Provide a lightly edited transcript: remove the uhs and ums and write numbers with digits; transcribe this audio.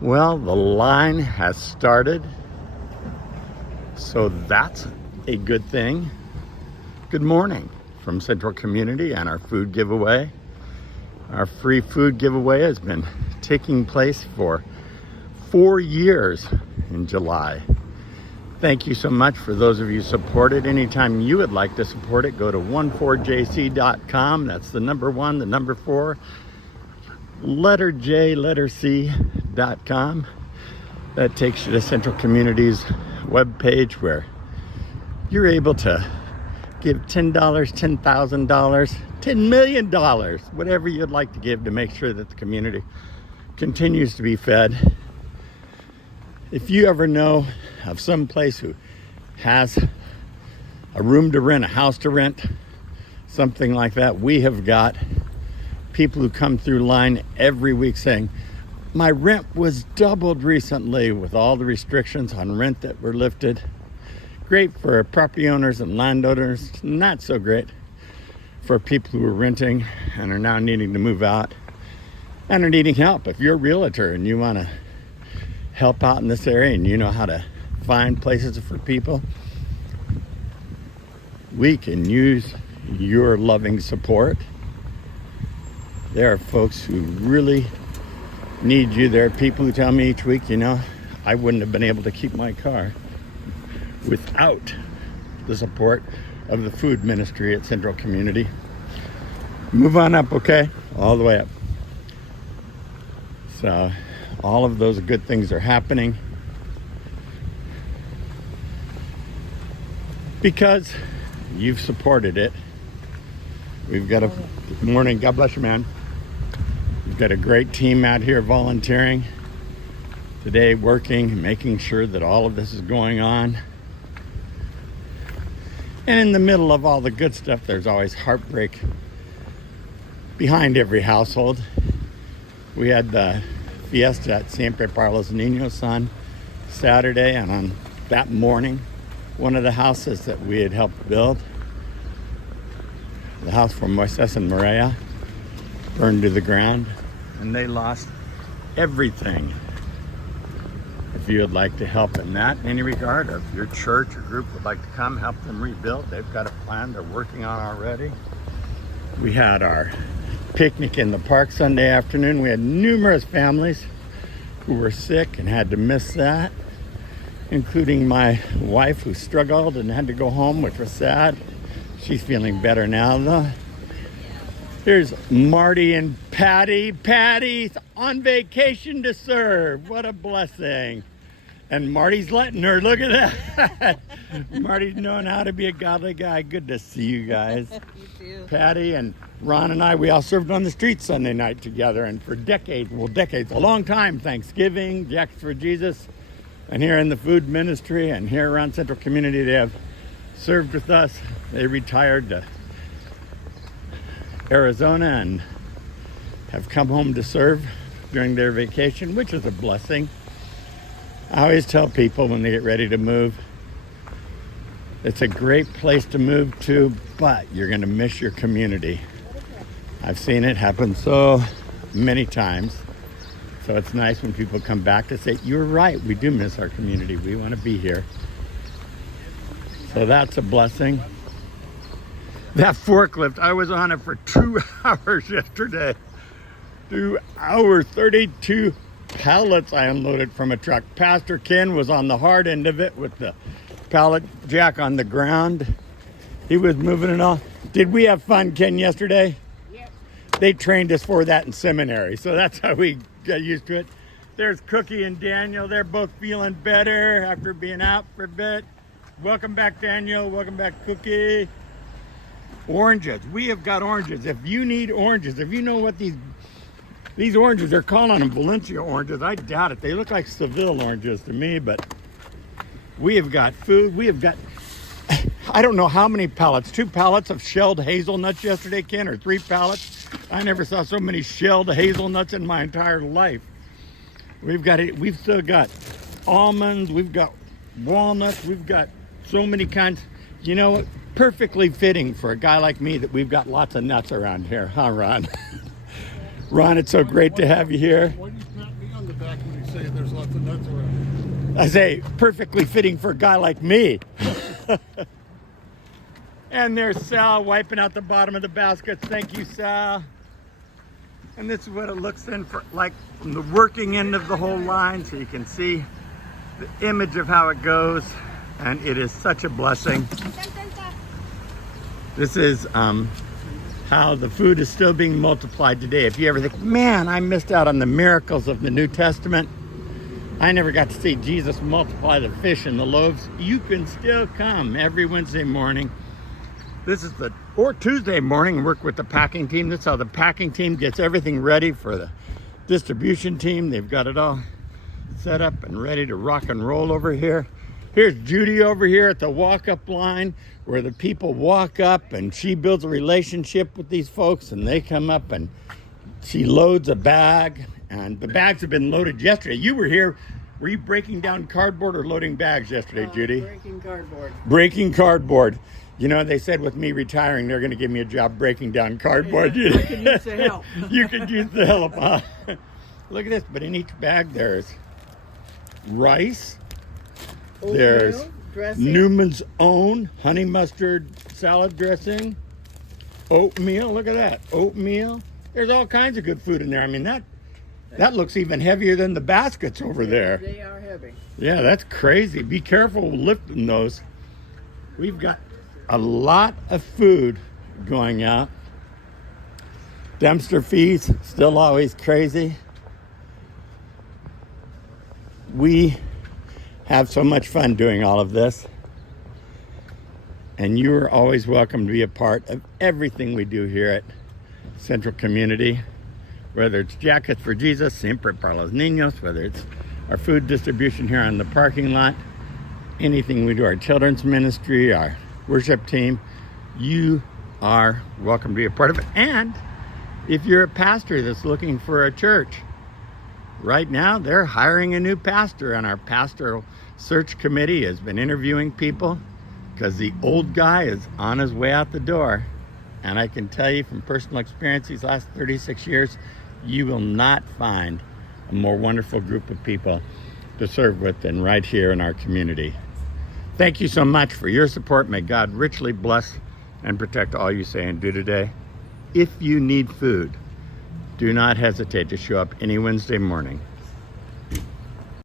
Well, the line has started, so that's a good thing. Good morning from Central Community and our food giveaway. Our free food giveaway has been taking place for 4 years in July. Thank you so much for those of you supported. Anytime you would like to support it, go to 14jc.com. That's the number 1, the number 4, letter J, letter C.com. That takes you to Central Community's webpage where you're able to give $10, $10,000, $10 million, whatever you'd like to give to make sure that the community continues to be fed. If you ever know of some place who has a room to rent, a house to rent, something like that, we have got people who come through line every week saying, my rent was doubled recently with all the restrictions on rent that were lifted. Great for property owners and landowners, not so great for people who are renting and are now needing to move out and are needing help. If you're a realtor and you want to help out in this area and you know how to find places for people, we can use your loving support. There are folks who really need you. There are people who tell me each week, I wouldn't have been able to keep my car without the support of the food ministry at Central Community. Move on up, okay? All the way up. So all of those good things are happening because you've supported it. We've got good morning, God bless you, man. We've got a great team out here volunteering today, working, making sure that all of this is going on. And in the middle of all the good stuff, there's always heartbreak behind every household. We had the fiesta at Siempre para los Niños on Saturday, and on that morning, one of the houses that we had helped build, the house for Moises and Maria, burned to the ground, and they lost everything. If you would like to help in that, in any regard, or if your church or group would like to come help them rebuild, they've got a plan they're working on already. We had our picnic in the park Sunday afternoon. We had numerous families who were sick and had to miss that, including my wife who struggled and had to go home, which was sad. She's feeling better now, though. Here's Marty and Patty. Patty's on vacation to serve. What a blessing. And Marty's letting her. Look at that. Marty's knowing how to be a godly guy. Good to see you guys. You too. Patty and Ron and I, we all served on the street Sunday night together. And for decades, a long time, Thanksgiving, Jacks for Jesus, and here in the food ministry and here around Central Community, they have served with us. They retired to Arizona and have come home to serve during their vacation, which is a blessing. I always tell people when they get ready to move, it's a great place to move to, but you're going to miss your community. I've seen it happen so many times. So it's nice when people come back to say, you're right, we do miss our community. We want to be here. So that's a blessing. That forklift, I was on it for 2 hours yesterday. 2 hours, 32 pallets I unloaded from a truck. Pastor Ken was on the hard end of it with the pallet jack on the ground. He was moving it all. Did we have fun, Ken, yesterday? Yes. They trained us for that in seminary, so that's how we got used to it. There's Cookie and Daniel. They're both feeling better after being out for a bit. Welcome back, Daniel. Welcome back, Cookie. Oranges. We have got oranges. If you need oranges, if you know what these oranges, they're calling them Valencia oranges. I doubt it. They look like Seville oranges to me, but we have got food. We have got, I don't know how many pallets. 2 pallets of shelled hazelnuts yesterday, Ken, or 3 pallets. I never saw so many shelled hazelnuts in my entire life. We've still got almonds. We've got walnuts. We've got so many kinds. You know what? Perfectly fitting for a guy like me that we've got lots of nuts around here, huh, Ron? Ron, it's so great to have you here. Why do you pat me on the back when you say the nuts around. I say, perfectly fitting for a guy like me. And there's Sal wiping out the bottom of the baskets. Thank you, Sal. And this is what it looks like from the working end of the whole line, so you can see the image of how it goes. And it is such a blessing. This is how the food is still being multiplied today. If you ever think, man, I missed out on the miracles of the New Testament, I never got to see Jesus multiply the fish and the loaves, you can still come every Wednesday morning. This is or Tuesday morning, and work with the packing team. That's how the packing team gets everything ready for the distribution team. They've got it all set up and ready to rock and roll over here. Here's Judy over here at the walk-up line, where the people walk up and she builds a relationship with these folks, and they come up and she loads a bag, and the bags have been loaded yesterday. You were here. Were you breaking down cardboard or loading bags yesterday, Judy? Breaking cardboard. Breaking cardboard. You know, they said with me retiring, they're going to give me a job breaking down cardboard. Yeah, I can use the help. You could use the help, huh? Look at this, but in each bag there's rice, there's Oatmeal, dressing. Newman's Own honey mustard salad dressing, oatmeal, look at that, oatmeal. There's all kinds of good food in there. I mean, that looks even heavier than the baskets over there. They are heavy. Yeah, that's crazy. Be careful lifting those. We've got a lot of food going out. Dempster fees, still always crazy. We have so much fun doing all of this. And you are always welcome to be a part of everything we do here at Central Community. Whether it's Jackets for Jesus, Siempre para los Niños, whether it's our food distribution here on the parking lot, anything we do, our children's ministry, our worship team, you are welcome to be a part of it. And if you're a pastor that's looking for a church, right now they're hiring a new pastor, and our pastoral search committee has been interviewing people because the old guy is on his way out the door. And I can tell you from personal experience these last 36 years, you will not find a more wonderful group of people to serve with than right here in our community. Thank you so much for your support. May God richly bless and protect all you say and do today. If you need food, do not hesitate to show up any Wednesday morning.